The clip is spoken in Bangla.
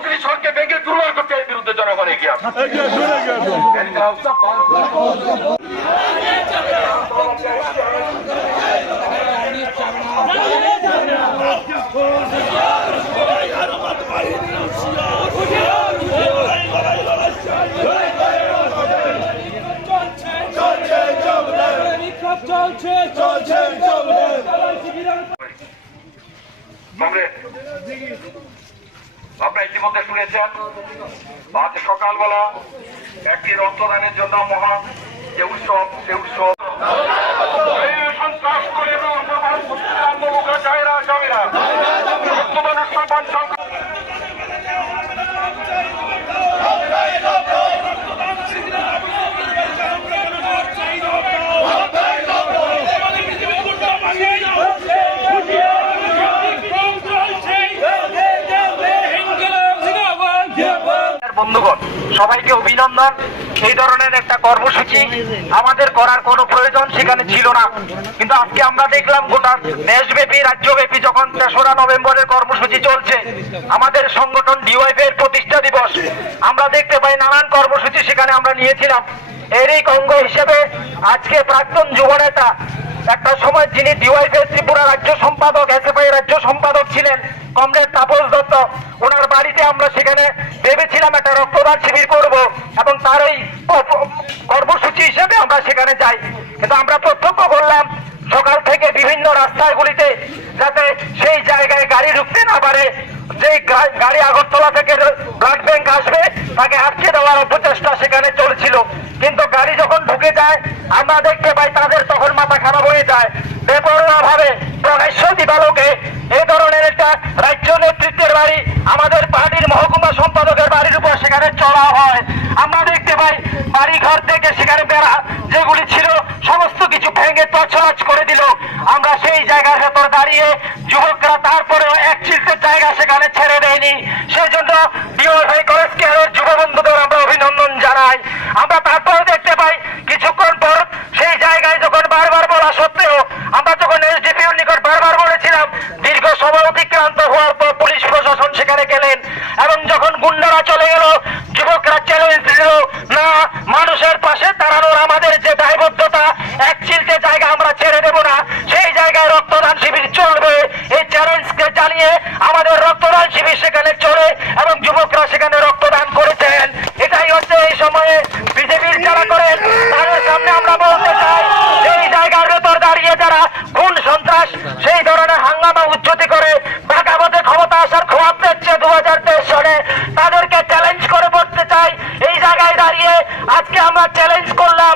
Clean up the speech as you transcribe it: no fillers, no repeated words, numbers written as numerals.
মন্ত্রিসরকে ভেঙে দুর্বল করতে এর বিরুদ্ধে জনগণ এগিয়ে আসে। আপনারা ইতিমধ্যে শুনেছেন আজ সকালবেলা একটি রক্তদানের জন্য মহান যে উৎসব সে উৎসব সন্ত্রাস করে রক্তদানের সম্মান বন্ধুগণ, সবাইকে অভিনন্দন। এই ধরনের একটা কর্মসূচি আমাদের করার কোনো প্রয়োজন সেখানে ছিল না, কিন্তু আজকে আমরা দেখলাম গোটা দেশব্যাপী রাজ্যব্যাপী যখন ৩রা নভেম্বরের কর্মসূচি চলছে, আমাদের সংগঠন ডিওয়াইএফ এর প্রতিষ্ঠা দিবস, আমরা দেখতে পাই নানান কর্মসূচি সেখানে আমরা নিয়েছিলাম। এরই অঙ্গ হিসেবে আজকে প্রাক্তন যুবনেতা, একটা সময় যিনি ডিওয়াইএফ ত্রিপুরা রাজ্য সম্পাদক, এসএফআই রাজ্য সম্পাদক ছিলেন কমরেড তাপস দত্ত, ওনার বাড়িতে আমরা সেখানে ভেবেছিলাম একটা রক্তদান শিবির করব এবং তার এই কর্মসূচি হিসেবে আমরা সেখানে যাই। কিন্তু আমরা প্রত্যক্ষ করলাম সকাল থেকে বিভিন্ন রাস্তাগুলিতে যাতে সেই জায়গায় গাড়ি ঢুকতে না পারে, যে গাড়ি আগরতলা থেকে ব্লাড ব্যাংক আসবে তাকে আটকে দেওয়ার অপচেষ্টা সেখানে চলছিল। কিন্তু গাড়ি যখন ঢুকে যায় আমরা দেখতে পাই তাদের তখন মাথা খারাপ হয়ে যায়। বেপরোয়া ভাবে প্রকাশ্য দিবালোকে এই ধরনের একটা রাজ্য নেতৃত্বের বাড়ি, আমাদের পার্টির মহকুমা সম্পাদকের বাড়ির উপর সেখানে চড়া হয়। আমরা দেখতে পাই বাড়ি ঘর থেকে সেখানে বেড়া যেগুলি ছিল সমস্ত কিছু ভেঙে তছনছ করে দিল। আমরা সেই জায়গার ভেতর দাঁড়িয়ে যুবকরা তারপরেও এক চিলতের জায়গা সেখানে ছেড়ে দেয়নি। সেই জন্য ডিওয়াইএফ কলেজ কেয়ারের যুব বন্ধুদের আমরা অভিনন্দন জানাই। আমরা তারপরে দেখতে পাই কিছুক্ষণ পর সেই জায়গায় যখন বারবার বলা সত্ত্বেও আমরা যখন এসডিপিওর নিকট বারবার বলেছিলাম, দীর্ঘ সময় অতিক্রান্ত হওয়ার পর পুলিশ প্রশাসন সেখানে গেলেন এবং যখন গুন্ডারা চলে গেল যুবকরা চ্যালেঞ্জ দিল, না মানুষের পাশে দাঁড়ানোর আমাদের যে দায়বদ্ধতা, এক চিলতে জায়গা আমরা ছেড়ে দেব না, সেই জায়গায় রক্তদান শিবির চলবে। এই চ্যালেঞ্জকে চালিয়ে আমাদের রক্তদান শিবির সেখানে চলে এবং যুবকরা সেখানে রক্তদান করেছেন। এটাই হচ্ছে এই সময়ে বিজেপির যারা করেন তাদের সামনে আমরা বলতে চাই, এই জায়গার ভেতর দাঁড়িয়ে যারা খুন সন্ত্রাস সেই ধরনের হাঙ্গামা উচ্চতি করে বাঁকাবতে ক্ষমতা আসার খোয়াব দিচ্ছে 2023 সালে, তাদেরকে চ্যালেঞ্জ করে বলতে চাই, এই জায়গায় দাঁড়িয়ে আজকে আমরা চ্যালেঞ্জ করলাম